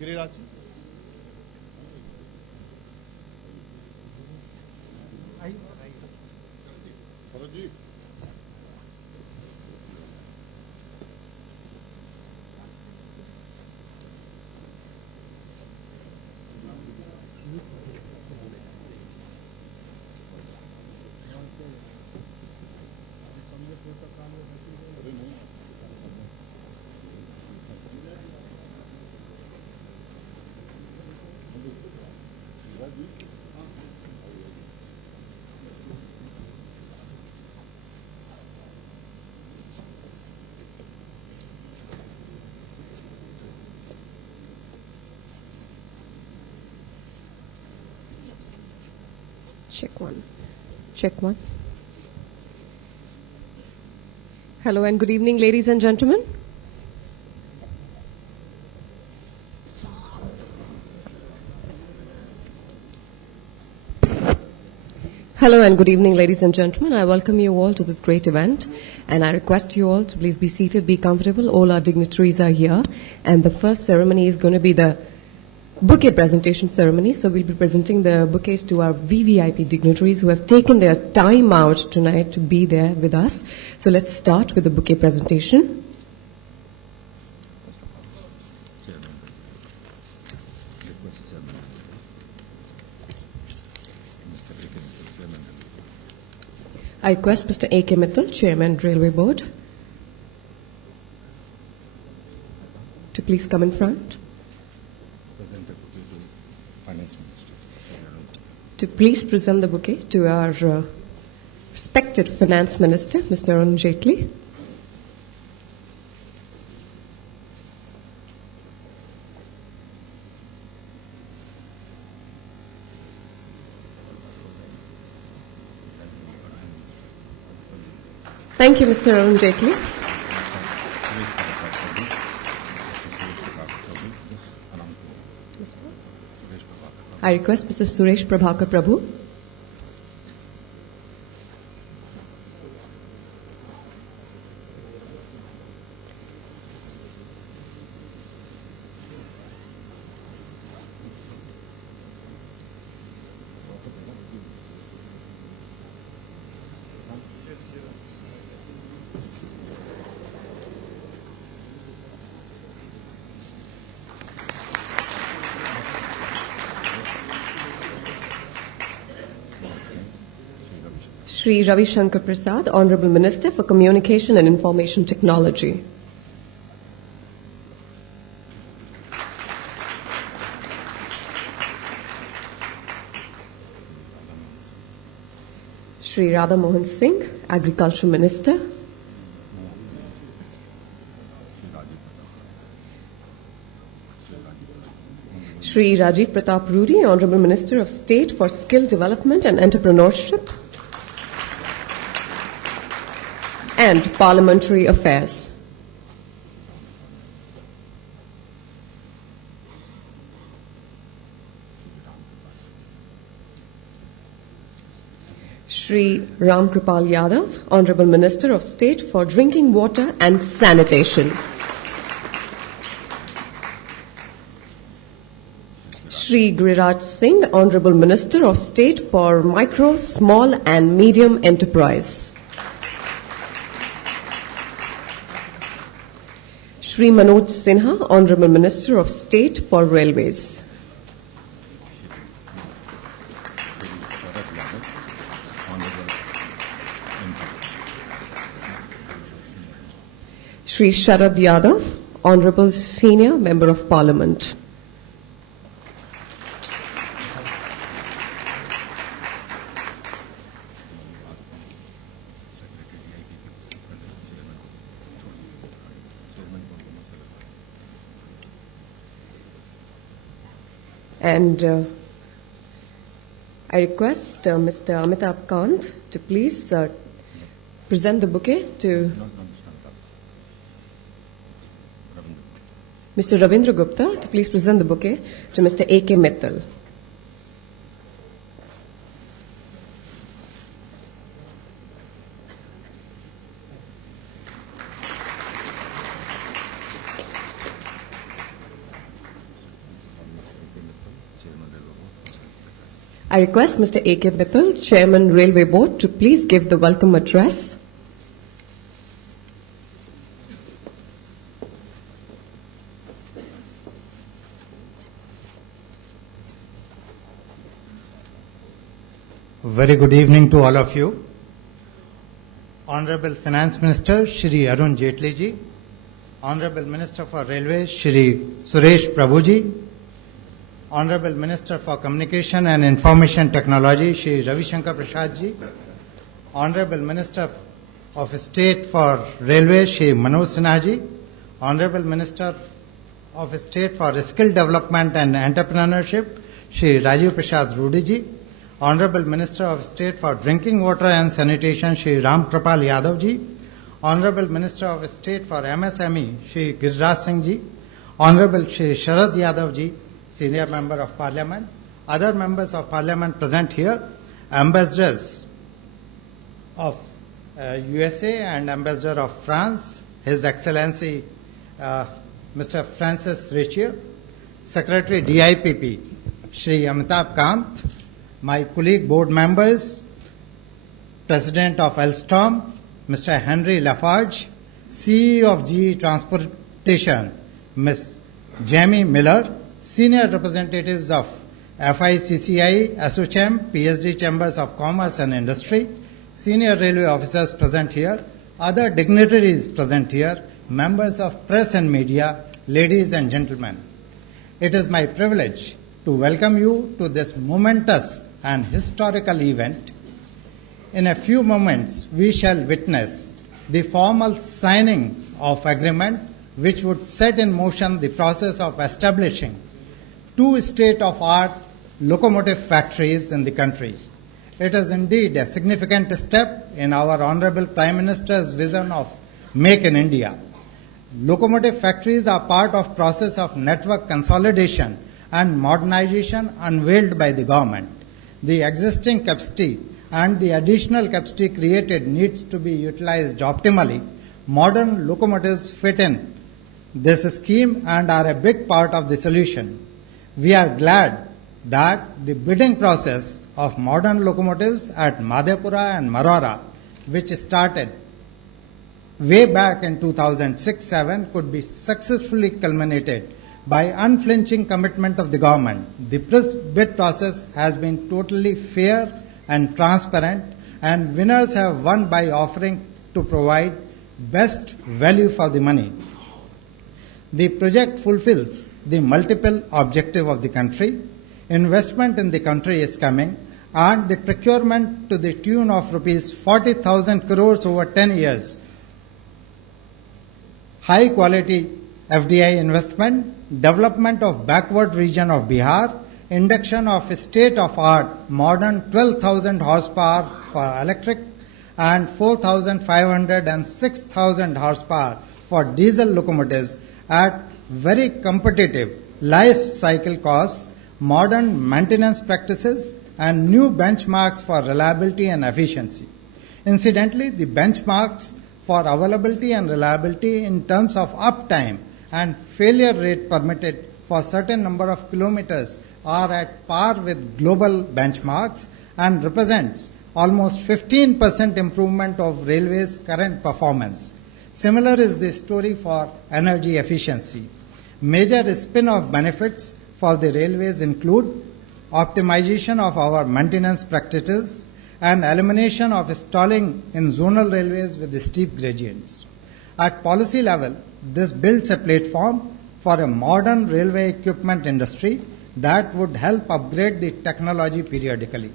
Giriraj ji Check one. Check one. Hello and good evening, ladies and gentlemen. Hello and good evening, ladies and gentlemen. I welcome you all to this great event, and I request you all to please be seated, be comfortable. All our dignitaries are here, and the first ceremony is going to be the bouquet presentation ceremony. So we'll be presenting the bouquets to our VVIP dignitaries who have taken their time out tonight to be there with us. So let's start with the bouquet presentation. I request Mr. A.K. Mittal, Chairman, Railway Board, to please come in front. To please present the bouquet to our respected Finance Minister, Mr. Arun Jaitley. Thank you, Mr. Arun Jaitley. I request Mr. Suresh Prabhakar Prabhu. Shri Ravi Shankar Prasad, Honorable Minister for Communication and Information Technology. Shri Radha Mohan Singh, Agriculture Minister. Shri Rajiv Pratap Rudy, Honorable Minister of State for Skill Development and Entrepreneurship and Parliamentary Affairs. Shri Ram Kripal Yadav, Honorable Minister of State for Drinking Water and Sanitation. Shri Giriraj Singh, Honorable Minister of State for Micro, Small and Medium Enterprise. Shri Manoj Sinha, Honorable Minister of State for Railways. Shri Sharad Yadav, Honorable Senior Member of Parliament. And I request Mr. Amitabh Kant to please present the bouquet to Mr. Ravindra Gupta to please present the bouquet to Mr. A.K. Mittal. I request Mr. A.K. Mittal, Chairman, Railway Board, to please give the welcome address. Very good evening to all of you. Honorable Finance Minister Shri Arun Jaitley ji, Honorable Minister for Railways Shri Suresh Prabhu ji, Honorable Minister for Communication and Information Technology Shri Ravi Shankar Prasad ji, Honorable Minister of State for Railways Shri Manoj Sinha ji, Honorable Minister of State for Skill Development and Entrepreneurship Shri Rajiv Prasad Rudi ji, Honorable Minister of State for Drinking Water and Sanitation Shri Ram Kripal Yadav ji, Honorable Minister of State for MSME Shri Giriraj Singh ji, Honorable Shri Sharad Yadav ji, Senior Member of Parliament, other members of Parliament present here, ambassadors of USA and Ambassador of France, His Excellency Mr. Francis Richier, Secretary DIPP Shri Amitabh Kant, my colleague board members, President of Alstom, Mr. Henry Lafarge, CEO of GE Transportation, Ms. Jamie Miller, senior representatives of FICCI, ASSOCHAM, PSD Chambers of Commerce and Industry, senior railway officers present here, other dignitaries present here, members of press and media, ladies and gentlemen. It is my privilege to welcome you to this momentous and historical event. In a few moments, we shall witness the formal signing of agreement which would set in motion the process of establishing 2 state-of-art locomotive factories in the country. It is indeed a significant step in our Honorable Prime Minister's vision of Make in India. Locomotive factories are part of process of network consolidation and modernization unveiled by the government. The existing capacity and the additional capacity created needs to be utilized optimally. Modern locomotives fit in this scheme and are a big part of the solution. We are glad that the bidding process of modern locomotives at Madhepura and Marwara, which started way back in 2006-07, could be successfully culminated by unflinching commitment of the government. The bid process has been totally fair and transparent, and winners have won by offering to provide best value for the money. The project fulfills the multiple objective of the country. Investment in the country is coming, and the procurement to the tune of rupees 40,000 crores over 10 years. High quality FDI investment, development of backward region of Bihar, induction of state-of-art modern 12,000 horsepower for electric and 4,500 and 6,000 horsepower for diesel locomotives at very competitive life cycle costs, modern maintenance practices, and new benchmarks for reliability and efficiency. Incidentally, the benchmarks for availability and reliability in terms of uptime and failure rate permitted for certain number of kilometers are at par with global benchmarks and represents almost 15% improvement of railways' current performance. Similar is the story for energy efficiency. Major spin-off benefits for the railways include optimization of our maintenance practices and elimination of stalling in zonal railways with steep gradients. At policy level, this builds a platform for a modern railway equipment industry that would help upgrade the technology periodically.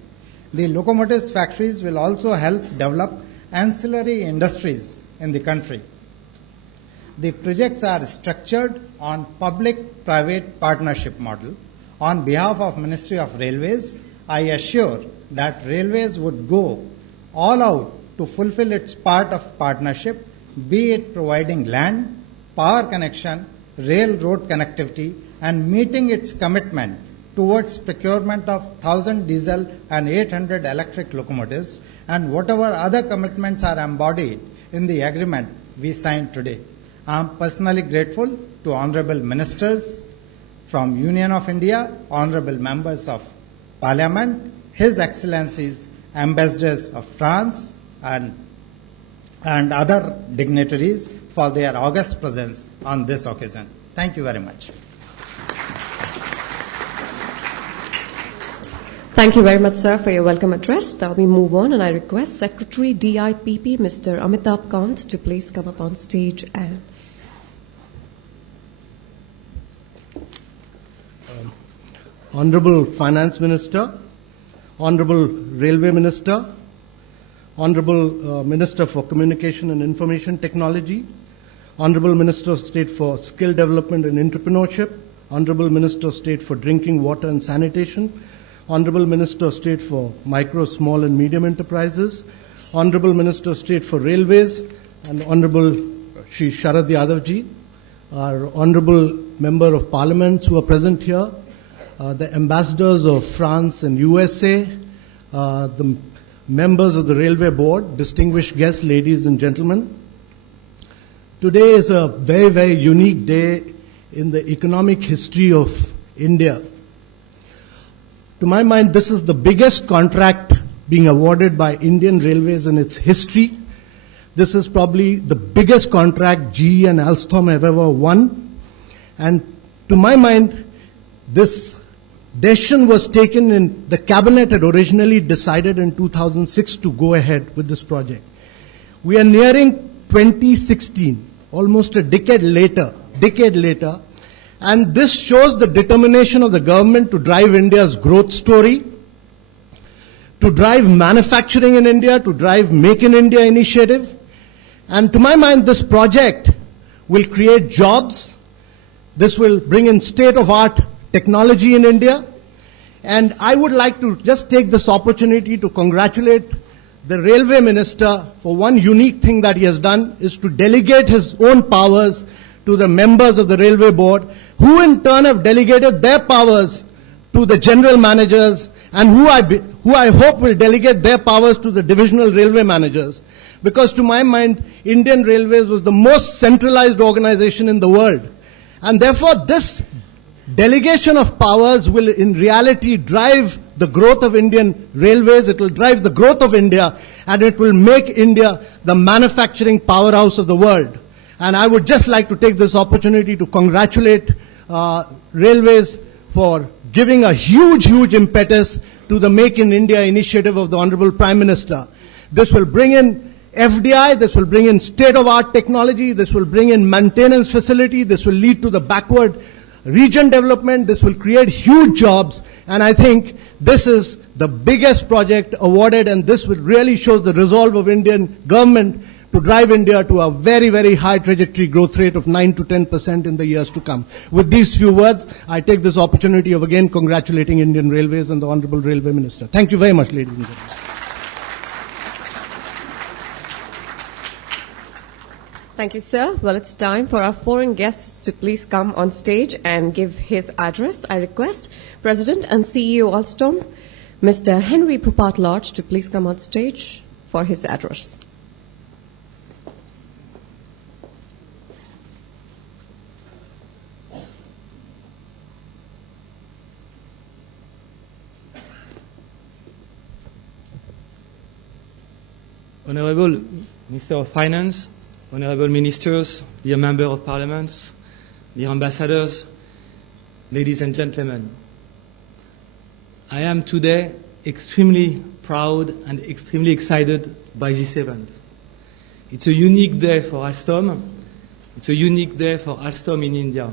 The locomotives factories will also help develop ancillary industries in the country. The projects are structured on public-private partnership model. On behalf of Ministry of Railways, I assure that Railways would go all out to fulfill its part of partnership, be it providing land, power connection, railroad connectivity, and meeting its commitment towards procurement of 1,000 diesel and 800 electric locomotives, and whatever other commitments are embodied in the agreement we signed today. I am personally grateful to honorable ministers from Union of India, honorable members of Parliament, His Excellencies, ambassadors of France and other dignitaries for their august presence on this occasion. Thank you very much. Thank you very much, sir, for your welcome address. Now we move on, and I request Secretary DIPP, Mr. Amitabh Kant, to please come up on stage and Honorable Finance Minister, Honorable Railway Minister, Honorable Minister for Communication and Information Technology, Honorable Minister of State for Skill Development and Entrepreneurship, Honorable Minister of State for Drinking Water and Sanitation, Honorable Minister of State for Micro, Small and Medium Enterprises, Honorable Minister of State for Railways, and Honorable Shri Sharad Yadavji, our Honorable Member of Parliament who are present here, the ambassadors of France and USA, the members of the Railway Board, distinguished guests, ladies and gentlemen. Today is a very, very unique day in the economic history of India. To my mind, this is the biggest contract being awarded by Indian Railways in its history. This is probably the biggest contract GE and Alstom have ever won. And to my mind, this decision was taken in the cabinet had originally decided in 2006 to go ahead with this project. We are nearing 2016, almost a decade later, and this shows the determination of the government to drive India's growth story, to drive manufacturing in India, to drive Make in India initiative. And to my mind, this project will create jobs. This will bring in state-of-art technology in India. And I would like to just take this opportunity to congratulate the Railway Minister for one unique thing that he has done, is to delegate his own powers to the members of the Railway Board, who in turn have delegated their powers to the general managers, and who I hope will delegate their powers to the divisional railway managers. Because to my mind, Indian Railways was the most centralized organization in the world. And therefore, this delegation of powers will in reality drive the growth of Indian Railways, it will drive the growth of India, and it will make India the manufacturing powerhouse of the world. And I would just like to take this opportunity to congratulate Railways for giving a huge, huge impetus to the Make in India initiative of the Honorable Prime Minister. This will bring in FDI, this will bring in state-of-art technology, this will bring in maintenance facility, this will lead to the backward region development, this will create huge jobs, and I think this is the biggest project awarded, and this will really show the resolve of Indian government to drive India to a very, very high trajectory growth rate of 9 to 10% in the years to come. With these few words, I take this opportunity of again congratulating Indian Railways and the Honorable Railway Minister. Thank you very much, ladies and gentlemen. Thank you, sir. Well, it's time for our foreign guests to please come on stage and give his address. I request President and CEO Alstom, Mr. Henry Pupat Lodge, to please come on stage for his address. Honorable Minister of Finance, Honorable Ministers, dear Member of Parliament, dear Ambassadors, ladies and gentlemen, I am today extremely proud and extremely excited by this event. It's a unique day for Alstom. It's a unique day for Alstom in India.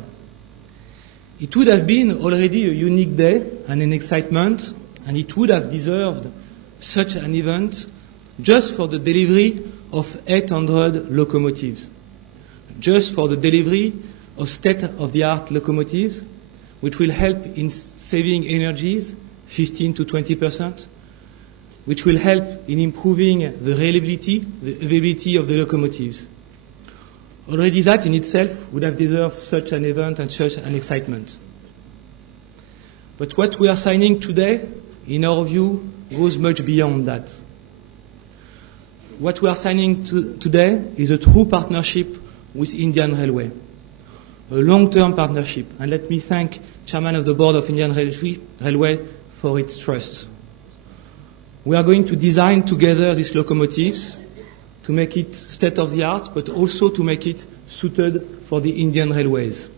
It would have been already a unique day and an excitement, and it would have deserved such an event just for the delivery of 800 locomotives, just for the delivery of state-of-the-art locomotives, which will help in saving energies 15 to 20%, which will help in improving the reliability, the availability of the locomotives. Already that in itself would have deserved such an event and such an excitement. But what we are signing today, in our view, goes much beyond that. What we are signing today is a true partnership with Indian Railway, a long-term partnership. And let me thank Chairman of the Board of Indian Railway for its trust. We are going to design together these locomotives to make it state-of-the-art, but also to make it suited for the Indian railways,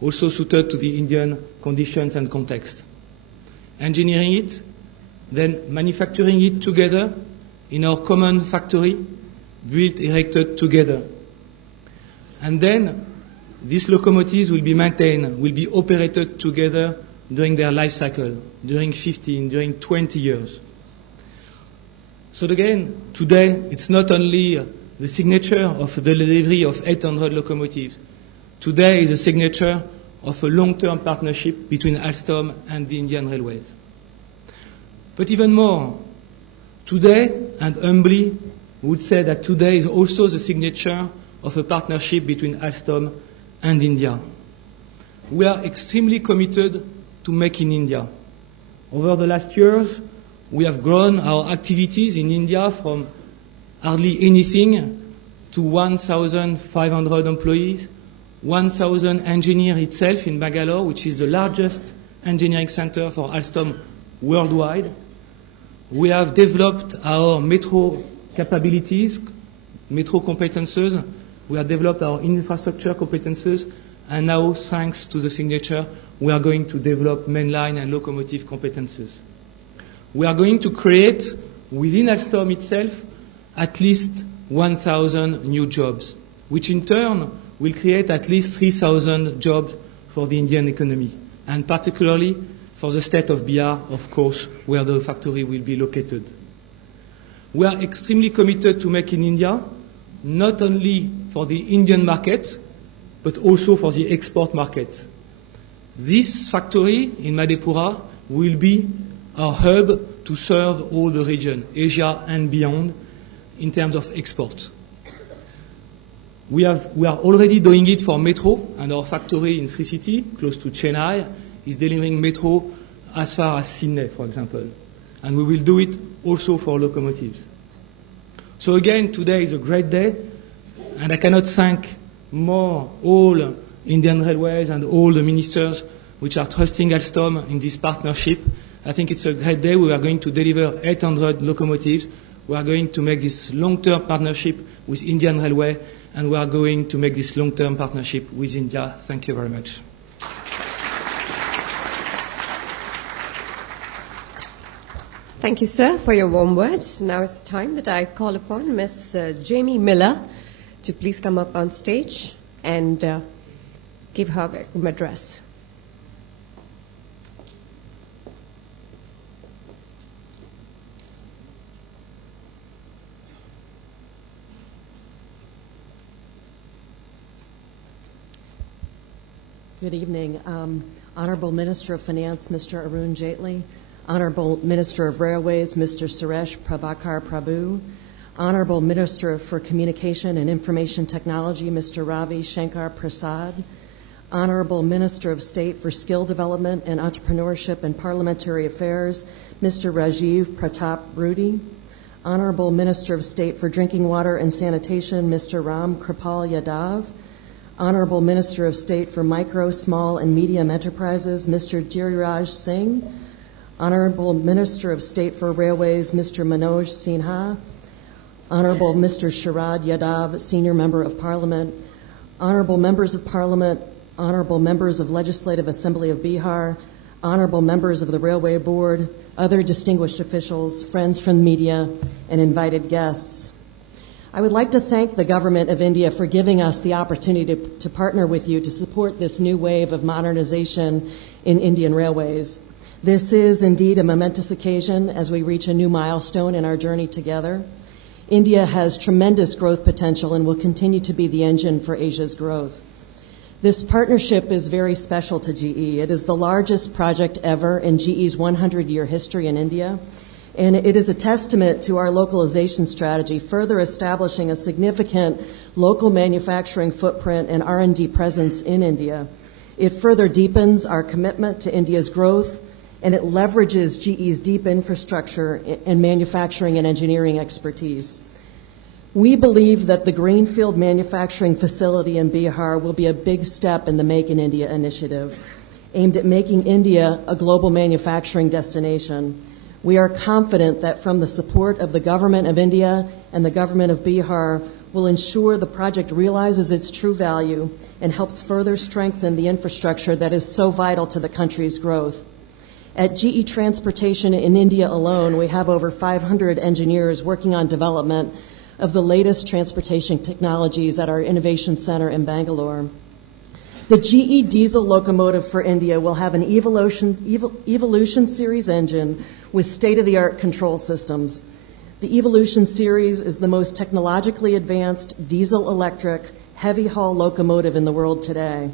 also suited to the Indian conditions and context. Engineering it, then manufacturing it together in our common factory, built, erected together. And then these locomotives will be maintained, will be operated together during their life cycle, during 15, during 20 years. So again, today, it's not only the signature of the delivery of 800 locomotives. Today is a signature of a long-term partnership between Alstom and the Indian Railways. But even more, today, and humbly, we would say that today is also the signature of a partnership between Alstom and India. We are extremely committed to Make in India. Over the last years, we have grown our activities in India from hardly anything to 1,500 employees, 1,000 engineers itself in Bangalore, which is the largest engineering center for Alstom worldwide. We have developed our metro capabilities, metro competences. We have developed our infrastructure competences. And now, thanks to the signature, we are going to develop mainline and locomotive competences. We are going to create, within Alstom itself, at least 1,000 new jobs, which in turn will create at least 3,000 jobs for the Indian economy, and particularly for the state of Bihar, of course, where the factory will be located. We are extremely committed to Make in India, not only for the Indian market, but also for the export market. This factory in Madhepura will be our hub to serve all the region, Asia and beyond, in terms of export. We are already doing it for metro, and our factory in Sri City, close to Chennai, is delivering metro as far as Sydney, for example. And we will do it also for locomotives. So again, today is a great day, and I cannot thank more all Indian Railways and all the ministers which are trusting Alstom in this partnership. I think it's a great day. We are going to deliver 800 locomotives. We are going to make this long-term partnership with Indian Railway, and we are going to make this long-term partnership with India. Thank you very much. Thank you, sir, for your warm words. Now it's time that I call upon Ms. Jamie Miller to please come up on stage and give her welcome address. Good evening. Honorable Minister of Finance, Mr. Arun Jaitley, Honorable Minister of Railways, Mr. Suresh Prabhakar Prabhu, Honorable Minister for Communication and Information Technology, Mr. Ravi Shankar Prasad, Honorable Minister of State for Skill Development and Entrepreneurship and Parliamentary Affairs, Mr. Rajiv Pratap Rudy, Honorable Minister of State for Drinking Water and Sanitation, Mr. Ram Kripal Yadav, Honorable Minister of State for Micro, Small, and Medium Enterprises, Mr. Giriraj Singh, Honorable Minister of State for Railways, Mr. Manoj Sinha, Honorable Mr. Sharad Yadav, Senior Member of Parliament, Honorable Members of Parliament, Honorable Members of Legislative Assembly of Bihar, Honorable Members of the Railway Board, other distinguished officials, friends from the media, and invited guests. I would like to thank the Government of India for giving us the opportunity to partner with you to support this new wave of modernization in Indian railways. This is indeed a momentous occasion as we reach a new milestone in our journey together. India has tremendous growth potential and will continue to be the engine for Asia's growth. This partnership is very special to GE. It is the largest project ever in GE's 100-year history in India, and it is a testament to our localization strategy, further establishing a significant local manufacturing footprint and R&D presence in India. It further deepens our commitment to India's growth, and it leverages GE's deep infrastructure and manufacturing and engineering expertise. We believe that the Greenfield manufacturing facility in Bihar will be a big step in the Make in India initiative, aimed at making India a global manufacturing destination. We are confident that from the support of the government of India and the government of Bihar will ensure the project realizes its true value and helps further strengthen the infrastructure that is so vital to the country's growth. At GE Transportation in India alone, we have over 500 engineers working on development of the latest transportation technologies at our Innovation Center in Bangalore. The GE diesel locomotive for India will have an Evolution Series engine with state-of-the-art control systems. The Evolution Series is the most technologically advanced diesel-electric heavy-haul locomotive in the world today.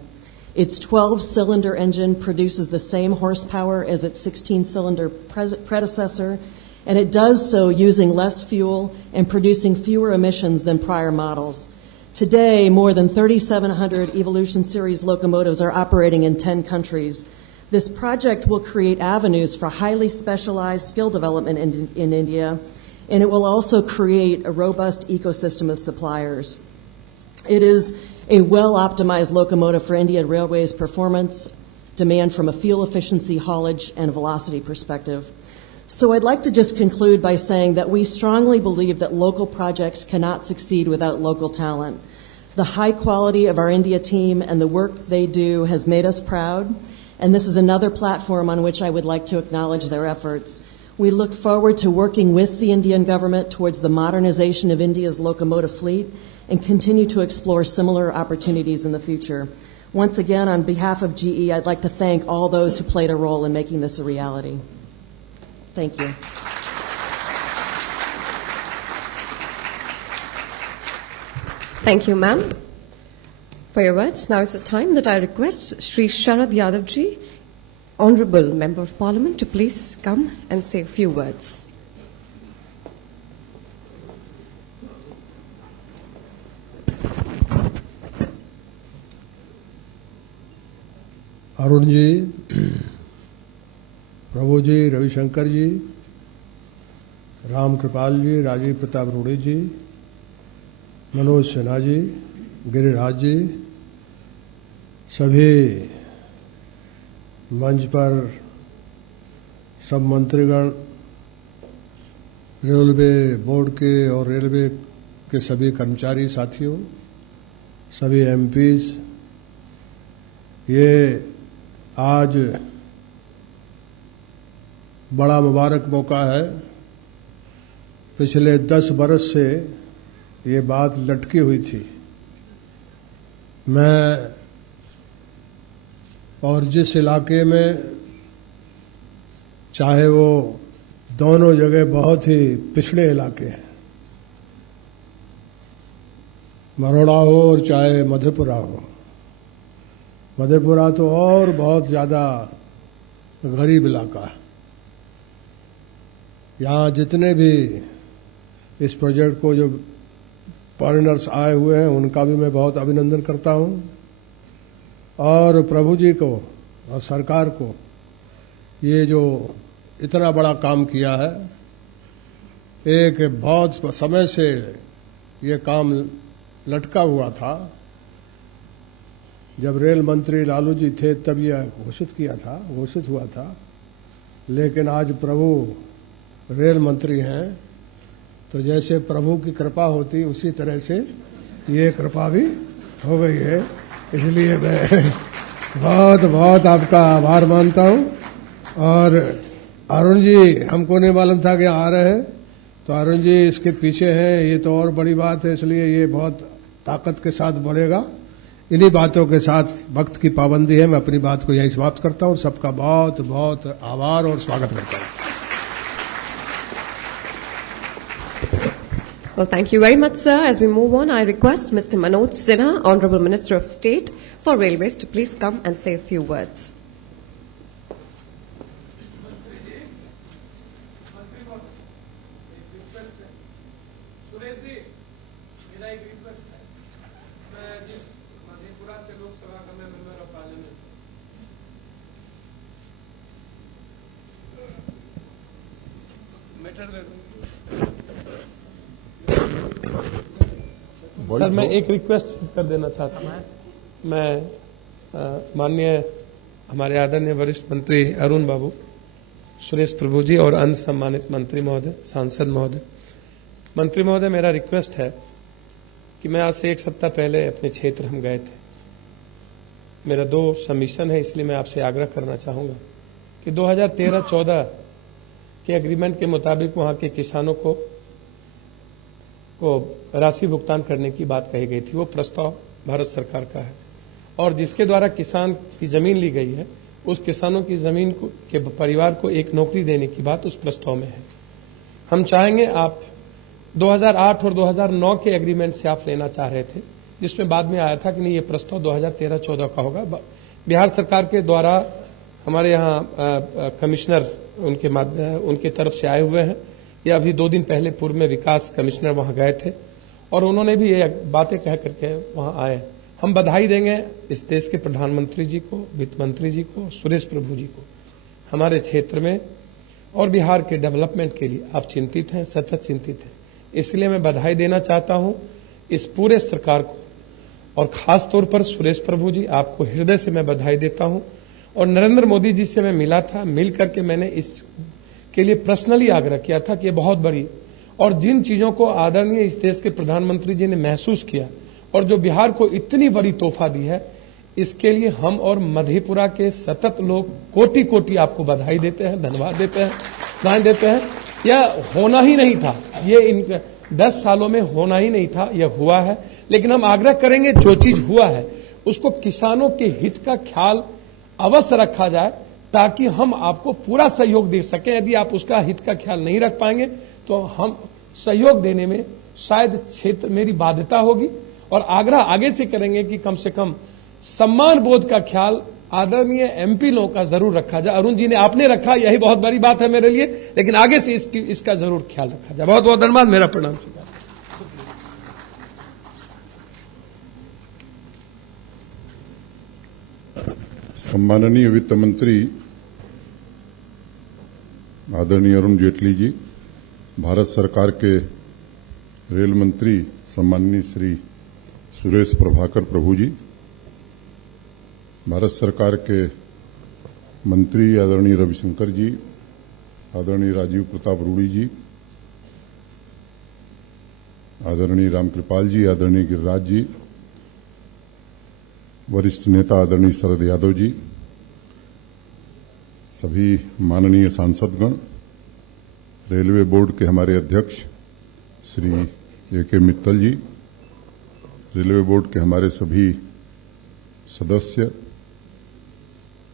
Its 12-cylinder engine produces the same horsepower as its 16-cylinder predecessor, and it does so using less fuel and producing fewer emissions than prior models. Today, more than 3,700 Evolution Series locomotives are operating in 10 countries. This project will create avenues for highly specialized skill development in India, and it will also create a robust ecosystem of suppliers. It is a well-optimized locomotive for Indian Railways' performance, demand from a fuel efficiency, haulage, and velocity perspective. So I'd like to just conclude by saying that we strongly believe that local projects cannot succeed without local talent. The high quality of our India team and the work they do has made us proud, and this is another platform on which I would like to acknowledge their efforts. We look forward to working with the Indian government towards the modernization of India's locomotive fleet and continue to explore similar opportunities in the future. Once again, on behalf of GE, I'd like to thank all those who played a role in making this a reality. Thank you. Thank you, ma'am, for your words. Now is the time that I request Shri Sharad Yadav ji, Honorable Member of Parliament, to please come and say a few words. Arun ji, प्रभु जी, रविशंकर जी, राम कृपाल जी, राजीव प्रताप रूढ़ी जी, मनोज सिन्हा जी, गिरिराज जी, सभी मंच पर सब मंत्रीगण, railway board के और railway के सभी कर्मचारी साथियों, सभी एमपीज, ये आज बड़ा मुबारक मौका है। पिछले 10 बरस से ये बात लटकी हुई थी। मैं और जिस इलाके में, चाहे वो दोनों जगह बहुत ही पिछड़े इलाके हैं, मरोड़ा हो और चाहे मधेपुरा हो, मधेपुरा तो और बहुत ज्यादा गरीब इलाका है। यहां जितने भी इस प्रोजेक्ट को जो फॉरेनर्स आए हुए हैं उनका भी मैं बहुत अभिनंदन करता हूं, और प्रभु जी को और सरकार को ये जो इतना बड़ा काम किया है। एक बहुत समय से ये काम लटका हुआ था। जब रेल मंत्री लालू जी थे तब यह घोषित हुआ था, लेकिन आज प्रभु रेल मंत्री हैं, तो जैसे प्रभु की कृपा होती उसी तरह से ये कृपा भी हो गई है। इसलिए मैं बहुत बहुत आपका आभार मानता हूं। और अरुण जी, हमको नहीं मालूम था कि आ रहे हैं, तो अरुण जी इसके पीछे हैं, ये तो और बड़ी बात है। इसलिए ये बहुत ताकत के साथ बढ़ेगा। इन्हीं बातों के साथ वक्त की पाबंदी है, मैं अपनी बात को यही समाप्त करता हूं। सबका बहुत बहुत आभार और स्वागत करता हूं। Well, thank you very much, sir. As we move on, I request Mr. Manoj Sinha, Honorable Minister of State for Railways, to please come and say a few words. Sir, मैं एक रिक्वेस्ट कर देना चाहता हूं। मैं माननीय हमारे आदरणीय वरिष्ठ मंत्री अरुण बाबू सुरेश प्रभु जी और अन्य सम्मानित मंत्री महोदय, सांसद महोदय, मंत्री महोदय, मेरा रिक्वेस्ट है कि मैं आज से 1 सप्ताह पहले अपने क्षेत्र हम गए थे। मेरा 2 सबमिशन है, इसलिए मैं आपसे आग्रह करना चाहूंगा कि 2013-14 के एग्रीमेंट के मुताबिक वहां के किसानों को राशि भुगतान करने की बात कही गई थी। वो प्रस्ताव भारत सरकार का है और जिसके द्वारा किसान की जमीन ली गई है, उस किसानों की जमीन के परिवार को एक नौकरी देने की बात उस प्रस्ताव में है। हम चाहेंगे, आप 2008 और 2009 के एग्रीमेंट से आप लेना चाह रहे थे, जिसमें बाद में आया था कि नहीं, ये प्रस्ताव 2013-14 का होगा। बिहार सरकार के द्वारा हमारे यहाँ कमिश्नर उनके तरफ से आए हुए हैं। ये अभी 2 दिन पहले पूर्व में विकास कमिश्नर वहां गए थे और उन्होंने भी ये बातें कह करके वहां आए। हम बधाई देंगे इस देश के प्रधानमंत्री जी को, वित्त मंत्री जी को, सुरेश प्रभु जी को। हमारे क्षेत्र में और बिहार के डेवलपमेंट के लिए आप चिंतित हैं, सतत चिंतित हैं। इसलिए मैं बधाई देना चाहता हूं इस पूरे सरकार को और खास तौर पर सुरेश प्रभु जी, आपको हृदय से मैं बधाई देता हूं। और नरेंद्र मोदी जी से मैं मिला था, मिल करके मैंने इसके लिए पर्सनली आग्रह किया था कि ये बहुत बड़ी और जिन चीजों को आदरणीय इस देश के प्रधानमंत्री जी ने महसूस किया और जो बिहार को इतनी बड़ी तोहफा दी है, इसके लिए हम और मधेपुरा के सतत लोग कोटि कोटि आपको बधाई देते हैं, धन्यवाद देते हैं, गान देते हैं। यह होना ही नहीं था, ये इन 10 सालों में होना ही नहीं था, यह हुआ है। लेकिन हम आग्रह करेंगे, जो चीज हुआ है उसको किसानों के हित का ख्याल अवश्य रखा जाए, ताकि हम आपको पूरा सहयोग दे सकें। यदि आप उसका हित का ख्याल नहीं रख पाएंगे तो हम सहयोग देने में शायद क्षेत्र मेरी बाध्यता होगी। और आग्रह आगे से करेंगे कि कम से कम सम्मान बोध का ख्याल आदरणीय एमपी लोगों का जरूर रखा जाए। अरुण जी ने आपने रखा, यही बहुत बड़ी बात है मेरे लिए, लेकिन आगे से इसका जरूर ख्याल रखा जाए। बहुत बहुत धन्यवाद, मेरा प्रणाम स्वीकार। सम्माननीय वित्त मंत्री आदरणीय अरुण जेटली जी, भारत सरकार के रेल मंत्री सम्माननीय श्री सुरेश प्रभाकर प्रभु जी, भारत सरकार के मंत्री आदरणीय रविशंकर जी, आदरणीय राजीव प्रताप रूडी जी, आदरणीय रामकृपाल जी, आदरणीय गिरिराज जी, वरिष्ठ नेता आदरणीय शरद यादव जी, सभी माननीय सांसदगण, रेलवे बोर्ड के हमारे अध्यक्ष श्री ए.के. मित्तल जी, रेलवे बोर्ड के हमारे सभी सदस्य,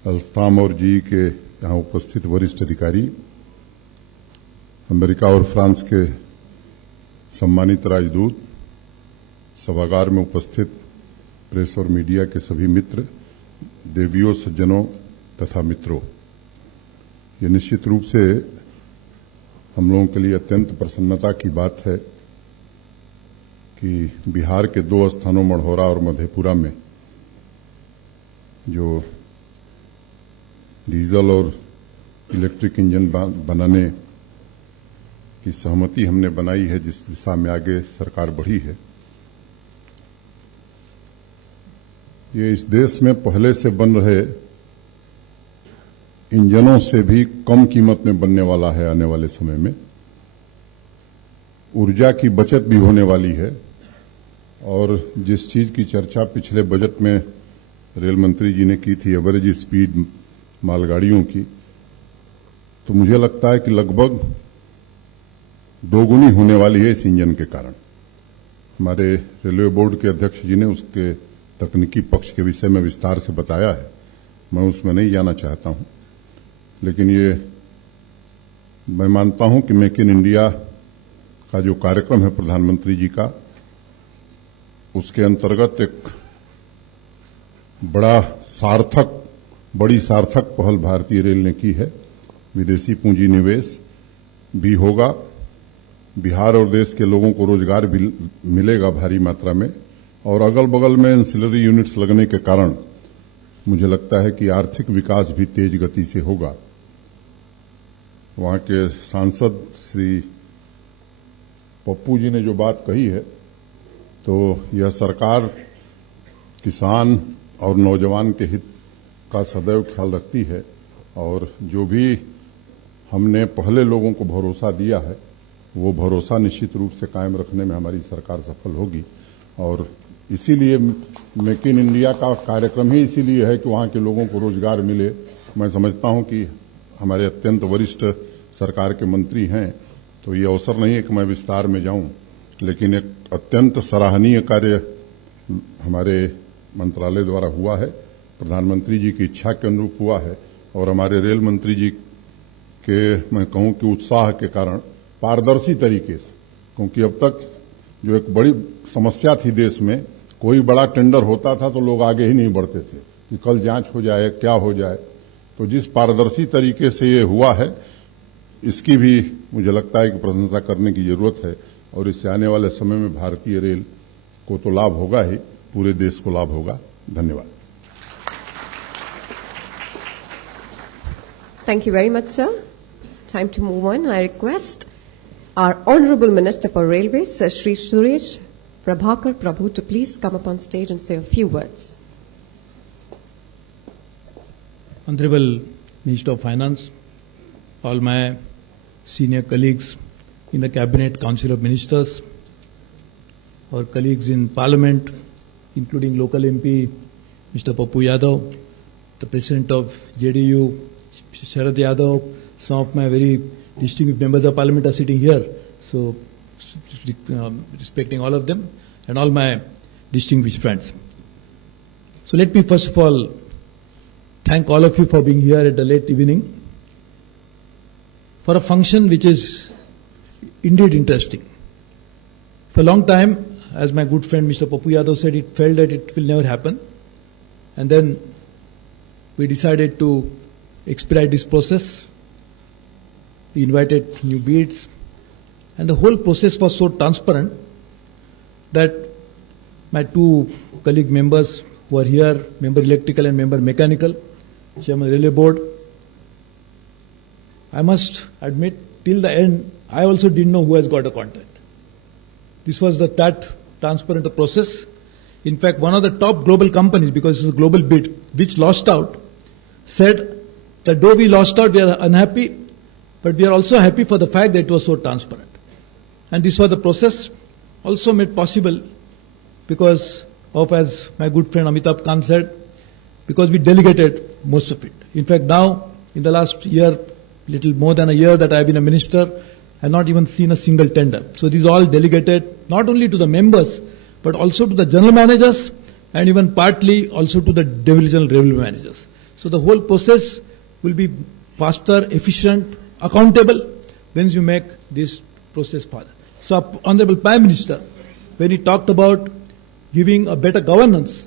अल्स्ताम और जी के यहां उपस्थित वरिष्ठ अधिकारी, अमेरिका और फ्रांस के सम्मानित राजदूत, सभागार में उपस्थित प्रेस और मीडिया के सभी मित्र, देवियों, सज्जनों तथा मित्रों, ये निश्चित रूप से हम लोगों के लिए अत्यंत प्रसन्नता की बात है कि बिहार के 2 स्थानों मढ़ौरा और मधेपुरा में जो डीजल और इलेक्ट्रिक इंजन बनाने की सहमति हमने बनाई है, जिस दिशा में आगे सरकार बढ़ी है, ये इस देश में पहले से बन रहे इंजनों से भी कम कीमत में बनने वाला है। आने वाले समय में ऊर्जा की बचत भी होने वाली है और जिस चीज की चर्चा पिछले बजट में रेल मंत्री जी ने की थी, एवरेज स्पीड मालगाड़ियों की, तो मुझे लगता है कि लगभग दोगुनी होने वाली है इस इंजन के कारण। हमारे रेलवे बोर्ड के अध्यक्ष जी ने उसके तकनीकी पक्ष के विषय में विस्तार से बताया है, मैं उसमें नहीं जाना चाहता हूं, लेकिन ये मैं मानता हूं कि मेक इन इंडिया का जो कार्यक्रम है प्रधानमंत्री जी का, उसके अंतर्गत एक बड़ी सार्थक पहल भारतीय रेल ने की है। विदेशी पूंजी निवेश भी होगा, बिहार और देश के लोगों को रोजगार भी मिलेगा भारी मात्रा में, और अगल बगल में एंसिलरी यूनिट्स लगने के कारण मुझे लगता है कि आर्थिक विकास भी तेज गति से होगा। वहां के सांसद श्री पप्पू जी ने जो बात कही है, तो यह सरकार किसान और नौजवान के हित का सदैव ख्याल रखती है, और जो भी हमने पहले लोगों को भरोसा दिया है, वो भरोसा निश्चित रूप से कायम रखने में हमारी सरकार सफल होगी। और इसीलिए मेक इन इंडिया का कार्यक्रम ही इसीलिए है कि वहां के लोगों को रोजगार मिले। मैं समझता हूं कि हमारे अत्यंत वरिष्ठ सरकार के मंत्री हैं, तो ये अवसर नहीं है कि मैं विस्तार में जाऊं, लेकिन एक अत्यंत सराहनीय कार्य हमारे मंत्रालय द्वारा हुआ है, प्रधानमंत्री जी की इच्छा के अनुरूप हुआ है। और हमारे रेल मंत्री जी के मैं कहूं कि उत्साह के कारण पारदर्शी तरीके से, क्योंकि अब तक जो एक बड़ी समस्या थी देश में, कोई बड़ा टेंडर होता था तो लोग आगे ही नहीं बढ़ते थे कि कल जांच हो जाए, क्या हो जाए। तो जिस पारदर्शी तरीके से ये हुआ है, इसकी भी मुझे लगता है कि प्रशंसा करने की जरूरत है। और इससे आने वाले समय में भारतीय रेल को तो लाभ होगा ही, पूरे देश को लाभ होगा। धन्यवाद। Thank you very much, sir. Time to move on. I request our Honorable Minister for Railways, Sir Shri Suresh Prabhakar Prabhu, to please come up on stage and say a few words. Honorable Minister of Finance, all my senior colleagues in the Cabinet Council of Ministers, our colleagues in Parliament, including local MP Mr. Papu Yadav, the President of JDU, Sharad Yadav, some of my very distinguished members of Parliament are sitting here, so respecting all of them, and all my distinguished friends. So let me first of all thank all of you for being here at the late evening for a function which is indeed interesting. For a long time, as my good friend Mr. Papu Yadav said, it felt that it will never happen. And then we decided to expedite this process. We invited new bids, and the whole process was so transparent that my two colleague members who are here, member electrical and member mechanical, Chairman Railway Board, I must admit, till the end, I also didn't know who has got a contract. This was that transparent process. In fact, one of the top global companies, because it was a global bid, which lost out, said that though we lost out, we are unhappy, but we are also happy for the fact that it was so transparent. And this was the process also made possible because of, as my good friend Amitabh Kant said, because we delegated most of it. In fact, now, in the last year, little more than a year that I have been a minister, I have not even seen a single tender. So these all delegated not only to the members, but also to the general managers, and even partly also to the divisional railway managers. So the whole process will be faster, efficient, accountable when you make this process further. So Honorable Prime Minister, when he talked about giving a better governance,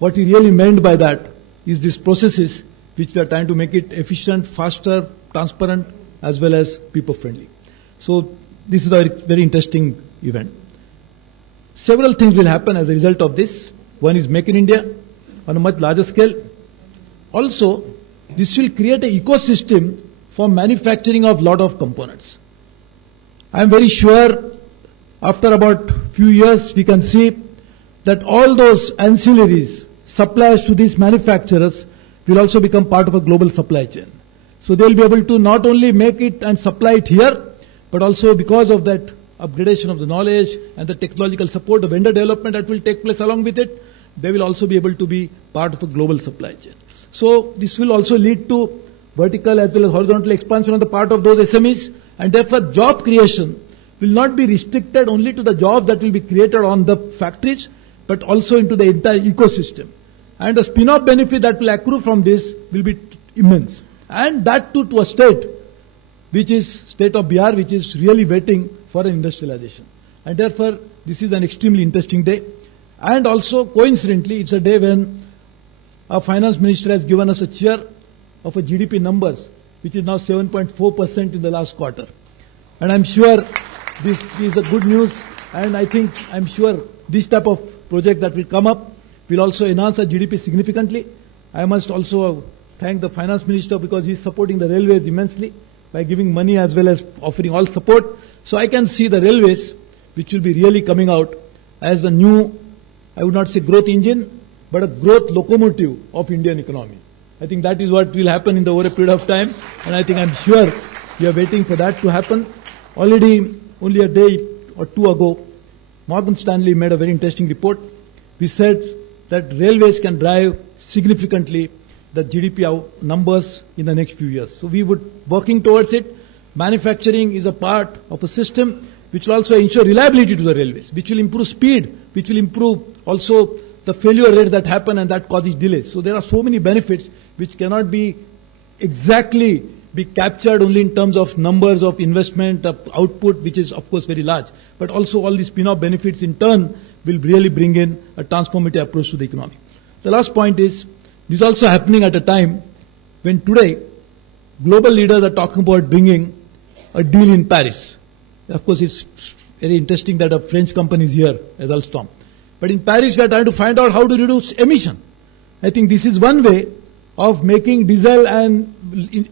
what he really meant by that is these processes which we are trying to make it efficient, faster, transparent, as well as people friendly. So this is a very interesting event. Several things will happen as a result of this. One is Make in India on a much larger scale. Also, this will create an ecosystem for manufacturing of lot of components. I am very sure after about few years we can see that all those ancillaries, supplies to these manufacturers will also become part of a global supply chain. So they will be able to not only make it and supply it here, but also because of that upgradation of the knowledge and the technological support, the vendor development that will take place along with it, they will also be able to be part of a global supply chain. So this will also lead to vertical as well as horizontal expansion on the part of those SMEs, and therefore job creation will not be restricted only to the jobs that will be created on the factories, but also into the entire ecosystem. And the spin-off benefit that will accrue from this will be immense. And that too to a state which is state of Bihar, which is really waiting for an industrialization. And therefore, this is an extremely interesting day. And also, coincidentally, it's a day when our finance minister has given us a cheer of a GDP numbers, which is now 7.4% in the last quarter. And I'm sure this is a good news, and I'm sure this type of project that will come up will also enhance our GDP significantly. I must also thank the finance minister because he's supporting the railways immensely by giving money as well as offering all support. So I can see the railways, which will be really coming out as a new, I would not say growth engine, but a growth locomotive of Indian economy. I think that is what will happen in the over a period of time, and I'm sure We are waiting for that to happen. Already, only a day or two ago, Morgan Stanley made a very interesting report. We said that railways can drive significantly the GDP numbers in the next few years. So we would working towards it. Manufacturing is a part of a system which will also ensure reliability to the railways, which will improve speed, which will improve also the failure rates that happen and that causes delays. So there are so many benefits which cannot be exactly be captured only in terms of numbers of investment, of output, which is of course very large. But also all these spin-off benefits in turn will really bring in a transformative approach to the economy. The last point is, this is also happening at a time when today global leaders are talking about bringing a deal in Paris. Of course, it's very interesting that a French company is here as Alstom. But in Paris, we are trying to find out how to reduce emission. I think this is one way of making diesel and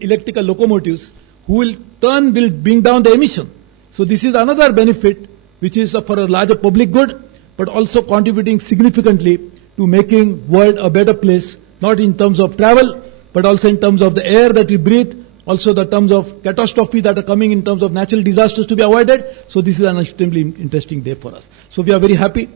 electrical locomotives will bring down the emission. So this is another benefit which is for a larger public good, but also contributing significantly to making world a better place, not in terms of travel, but also in terms of the air that we breathe, also the terms of catastrophes that are coming in terms of natural disasters to be avoided. So this is an extremely interesting day for us. So we are very happy.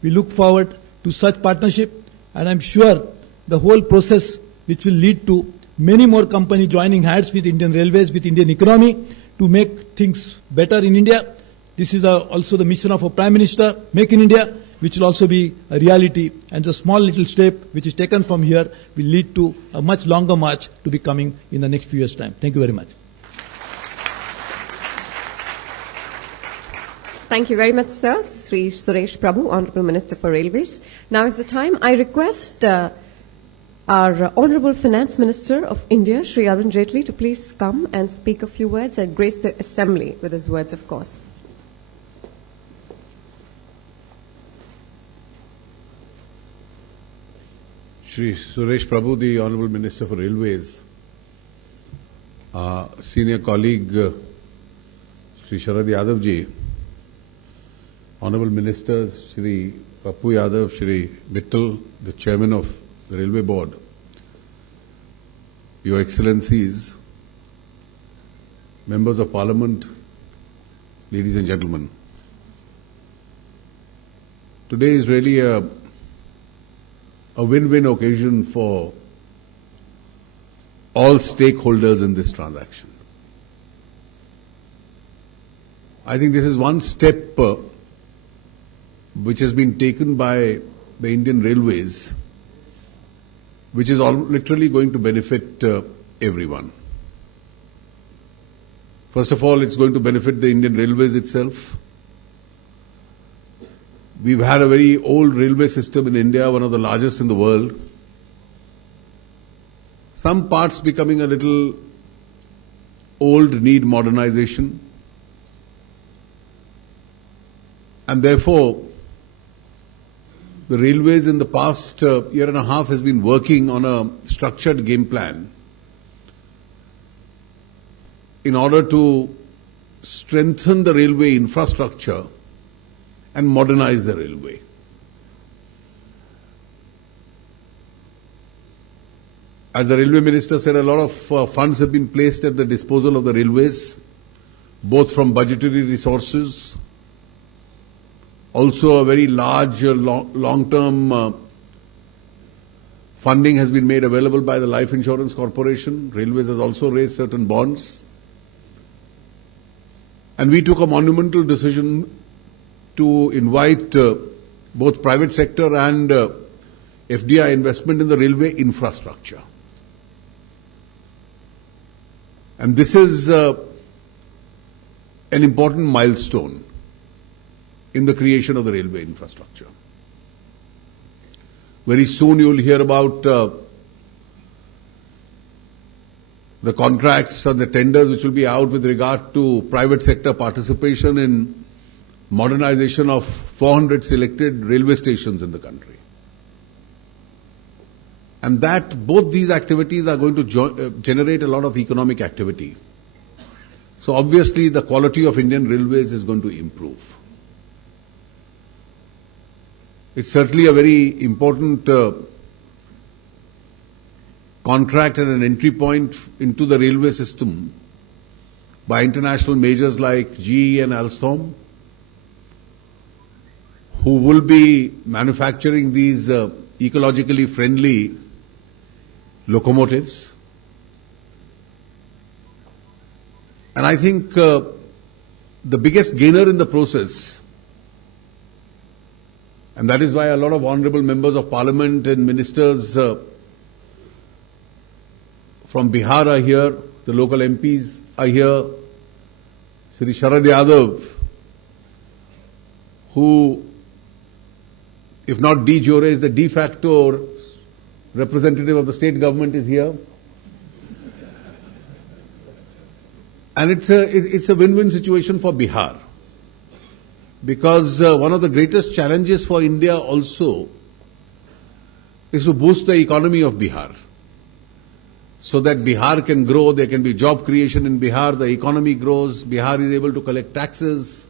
We look forward to such partnership, and I'm sure the whole process which will lead to many more companies joining hands with Indian Railways, with Indian economy to make things better in India. This is also the mission of our Prime Minister, Make in India, which will also be a reality, and the small little step which is taken from here will lead to a much longer march to be coming in the next few years' time. Thank you very much. Thank you very much, sir. Sri Suresh Prabhu, Honorable Minister for Railways. Now is the time. I request our Honorable Finance Minister of India, Sri Arun Jaitley, to please come and speak a few words and grace the Assembly with his words, of course. Shri Suresh Prabhu, the Honorable Minister for Railways, senior colleague Shri Sharad Yadav ji, Honorable Ministers Shri Pappu Yadav, Shri Mittal, the Chairman of the Railway Board, Your Excellencies, Members of Parliament, ladies and gentlemen. Today is really a win-win occasion for all stakeholders in this transaction. I think this is one step which has been taken by the Indian Railways, which is literally going to benefit everyone. First of all, it's going to benefit the Indian Railways itself. We've had a very old railway system in India, one of the largest in the world. Some parts becoming a little old, need modernization. And therefore, the railways in the past year and a half has been working on a structured game plan in order to strengthen the railway infrastructure and modernize the railway. As the Railway Minister said, a lot of funds have been placed at the disposal of the railways, both from budgetary resources, also a very large long-term funding has been made available by the Life Insurance Corporation. Railways has also raised certain bonds. And we took a monumental decision to invite both private sector and FDI investment in the railway infrastructure. And this is an important milestone in the creation of the railway infrastructure. Very soon you will hear about the contracts and the tenders which will be out with regard to private sector participation in modernization of 400 selected railway stations in the country. And that both these activities are going to generate a lot of economic activity. So obviously the quality of Indian Railways is going to improve. It's certainly a very important contract and an entry point into the railway system by international majors like GE and Alstom, who will be manufacturing these ecologically friendly locomotives. And I think the biggest gainer in the process, and that is why a lot of honorable members of parliament and ministers from Bihar are here, the local MPs are here, Shri Sharad Yadav, who, if not de jure, is the de facto representative of the state government, is here. And it's a win-win situation for Bihar. Because one of the greatest challenges for India also is to boost the economy of Bihar. So that Bihar can grow, there can be job creation in Bihar, the economy grows, Bihar is able to collect taxes.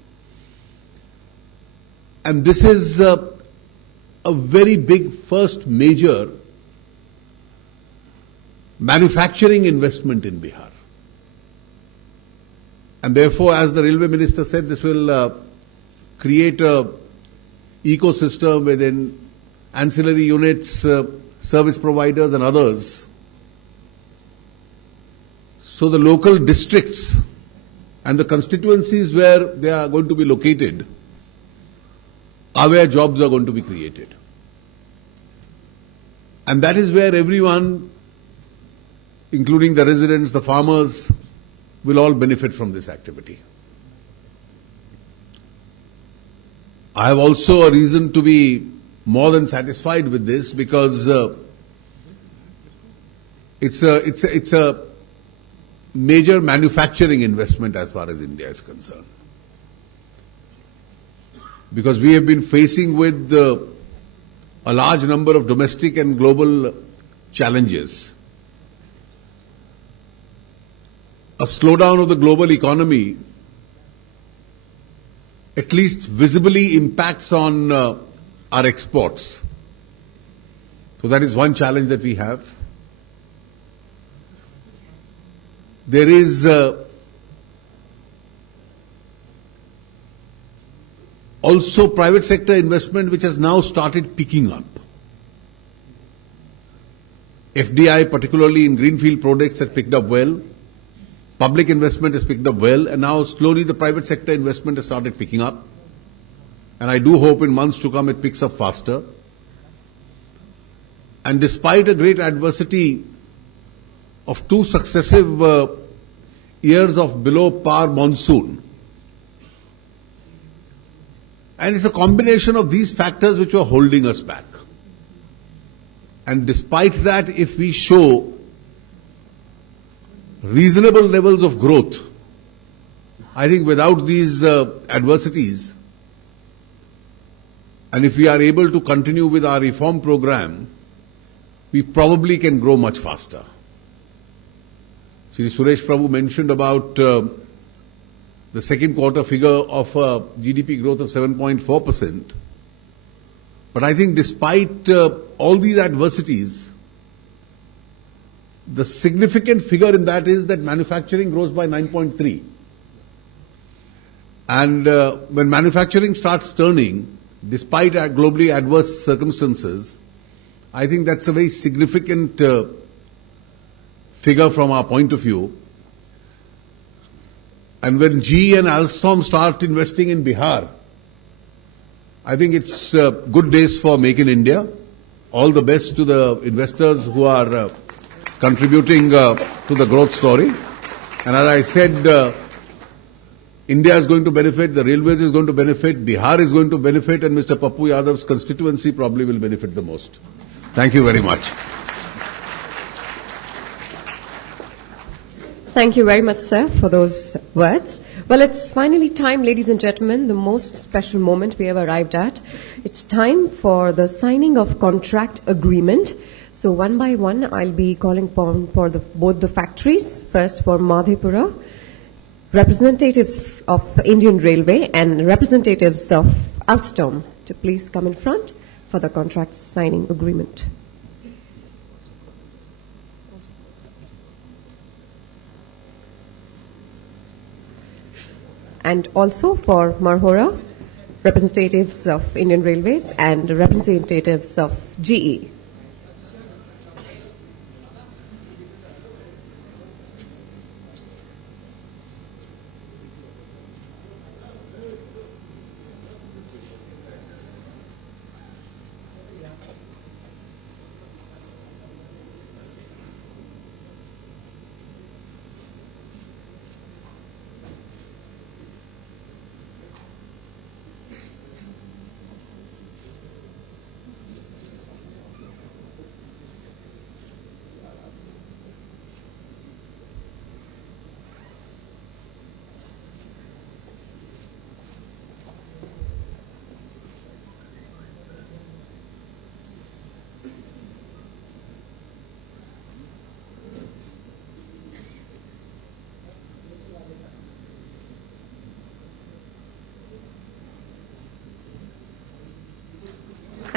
And this is a very big first major manufacturing investment in Bihar. And therefore, as the railway minister said, this will create a ecosystem within ancillary units, service providers and others. So the local districts and the constituencies where they are going to be located are where jobs are going to be created. And that is where everyone, including the residents, the farmers, will all benefit from this activity. I have also a reason to be more than satisfied with this because it's a major manufacturing investment as far as India is concerned. Because we have been facing with a large number of domestic and global challenges. A slowdown of the global economy at least visibly impacts on our exports. So that is one challenge that we have. There is also private sector investment which has now started picking up. FDI, particularly in greenfield projects, has picked up well. Public investment has picked up well, and now slowly the private sector investment has started picking up. And I do hope in months to come it picks up faster. And despite a great adversity of two successive years of below par monsoon, and it's a combination of these factors which were holding us back. And despite that, if we show reasonable levels of growth, I think without these adversities, and if we are able to continue with our reform program, we probably can grow much faster. Shri Suresh Prabhu mentioned about the second quarter figure of GDP growth of 7.4%. But I think despite all these adversities, the significant figure in that is that manufacturing grows by 9.3. And when manufacturing starts turning, despite globally adverse circumstances, I think that's a very significant figure from our point of view. And when GE and Alstom start investing in Bihar, I think it's good days for Make in India. All the best to the investors who are contributing to the growth story. And as I said, India is going to benefit, the railways is going to benefit, Bihar is going to benefit, and Mr. Pappu Yadav's constituency probably will benefit the most. Thank you very much. Thank you very much, sir, for those words. Well, it's finally time, ladies and gentlemen, the most special moment we have arrived at. It's time for the signing of contract agreement. So one by one, I'll be calling upon for both the factories. First for Madhepura, representatives of Indian Railway and representatives of Alstom to please come in front for the contract signing agreement. and also for Marhora, representatives of Indian Railways and representatives of GE.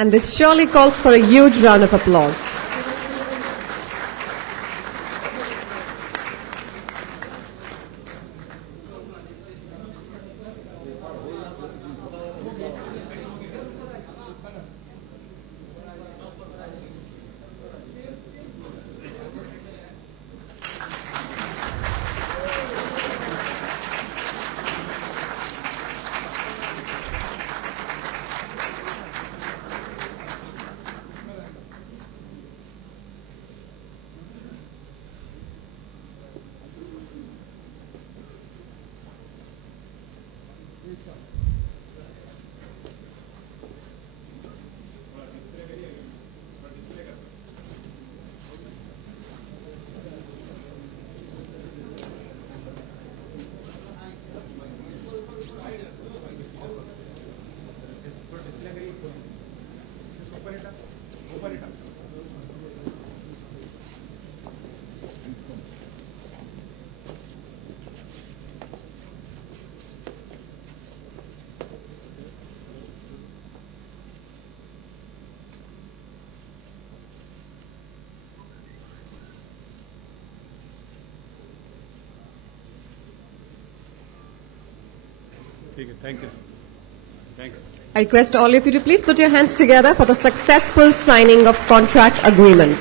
And this surely calls for a huge round of applause. Thank you. Thanks. I request all of you to please put your hands together for the successful signing of contract agreement.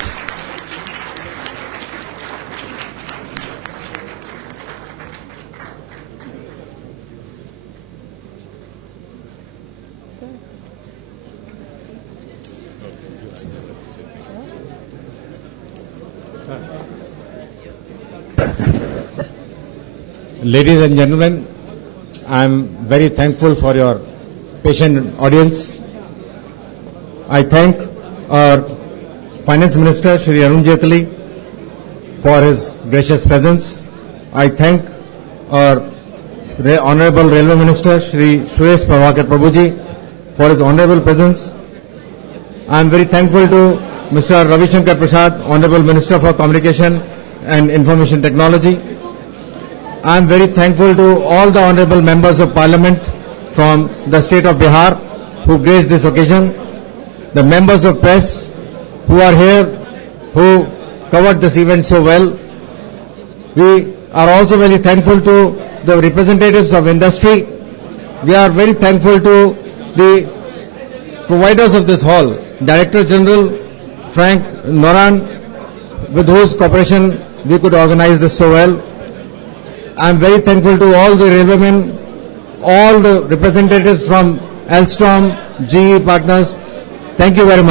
Ladies and gentlemen, I am very thankful for your patient audience. I thank our Finance Minister, Shri Arun Jaitley, for his gracious presence. I thank our Honorable Railway Minister, Shri Suresh Prabhakar Prabhuji, for his honorable presence. I am very thankful to Mr. Ravi Shankar Prasad, Honorable Minister for Communication and Information Technology. I am very thankful to all the honorable members of Parliament from the state of Bihar who graced this occasion, the members of press who are here, who covered this event so well. We are also very thankful to the representatives of industry. We are very thankful to the providers of this hall, Director General Frank Noran, with whose cooperation we could organize this so well. I am very thankful to all the railwaymen, all the representatives from Alstom, GE partners. Thank you very much.